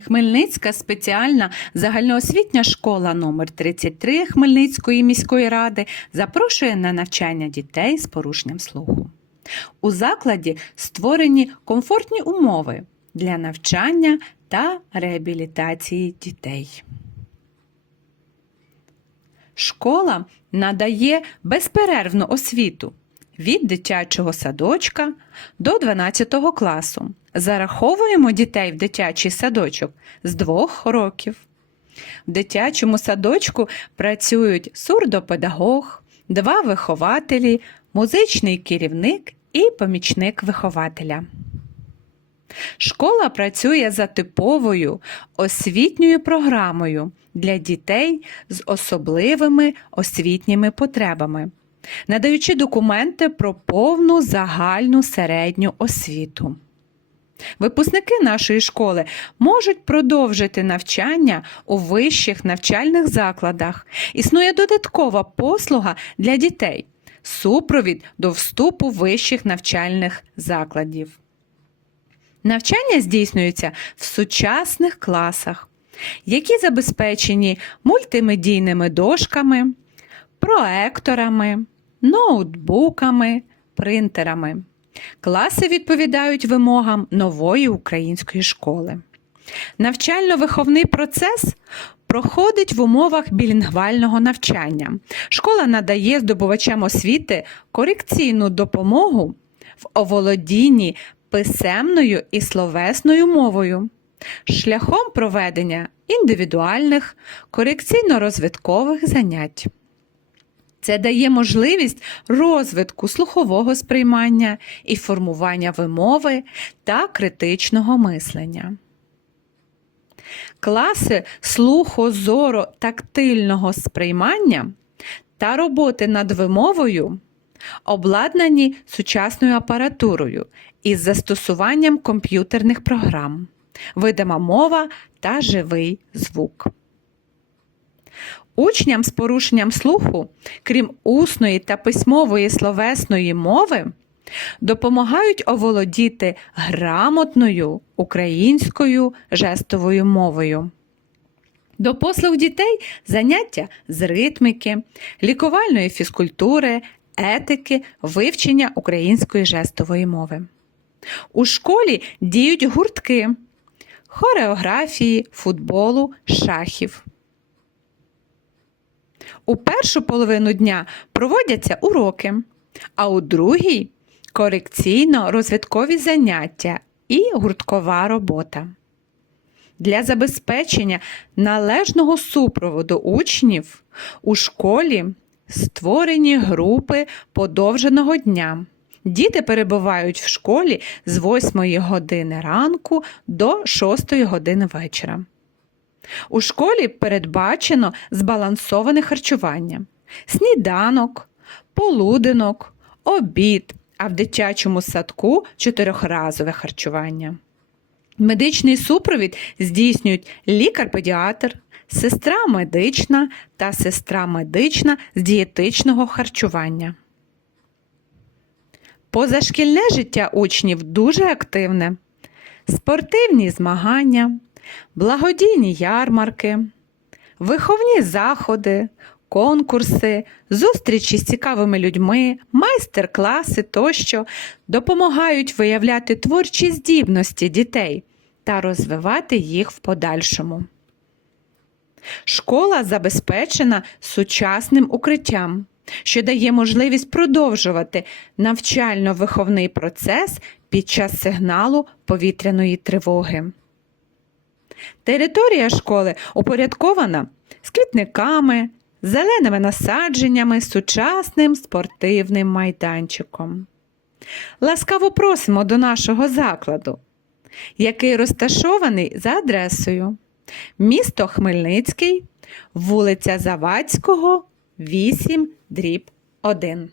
Хмельницька спеціальна загальноосвітня школа номер 33 Хмельницької міської ради запрошує на навчання дітей з порушенням слуху. У закладі створені комфортні умови для навчання та реабілітації дітей. Школа надає безперервну освіту від дитячого садочка до 12 класу. Зараховуємо дітей в дитячий садочок з двох років. В дитячому садочку працюють сурдопедагог, два вихователі, музичний керівник і помічник вихователя. Школа працює за типовою освітньою програмою для дітей з особливими освітніми потребами, надаючи документи про повну загальну середню освіту. Випускники нашої школи можуть продовжити навчання у вищих навчальних закладах. Існує додаткова послуга для дітей супровід до вступу вищих навчальних закладів. Навчання здійснюється в сучасних класах, які забезпечені мультимедійними дошками, проекторами, ноутбуками, принтерами. Класи відповідають вимогам нової української школи. Навчально-виховний процес проходить в умовах білінгвального навчання. Школа надає здобувачам освіти корекційну допомогу в оволодінні писемною і словесною мовою, шляхом проведення індивідуальних корекційно-розвиткових занять. Це дає можливість розвитку слухового сприймання і формування вимови та критичного мислення. Класи слуху, зору, тактильного сприймання та роботи над вимовою обладнані сучасною апаратурою із застосуванням комп'ютерних програм, видима мова та живий звук. Учням з порушенням слуху, крім усної та письмової словесної мови, допомагають оволодіти грамотною українською жестовою мовою. До послуг дітей заняття з ритмики, лікувальної фізкультури, етики, вивчення української жестової мови. У школі діють гуртки хореографії, футболу, шахів. У першу половину дня проводяться уроки, а у другій корекційно-розвиткові заняття і гурткова робота. Для забезпечення належного супроводу учнів у школі створені групи подовженого дня. Діти перебувають в школі з 8 години ранку до 6 години вечора. У школі передбачено збалансоване харчування, сніданок, полуденок, обід, а в дитячому садку чотирьохразове харчування. Медичний супровід здійснюють лікар-педіатр, сестра медична та сестра медична з дієтичного харчування. Позашкільне життя учнів дуже активне. Спортивні змагання, благодійні ярмарки, виховні заходи, конкурси, зустрічі з цікавими людьми, майстер-класи тощо допомагають виявляти творчі здібності дітей та розвивати їх в подальшому. Школа забезпечена сучасним укриттям, що дає можливість продовжувати навчально-виховний процес під час сигналу повітряної тривоги. Територія школи упорядкована з квітниками, зеленими насадженнями, сучасним спортивним майданчиком. Ласкаво просимо до нашого закладу, який розташований за адресою місто Хмельницький, вулиця Завадського, 8, дріб 1.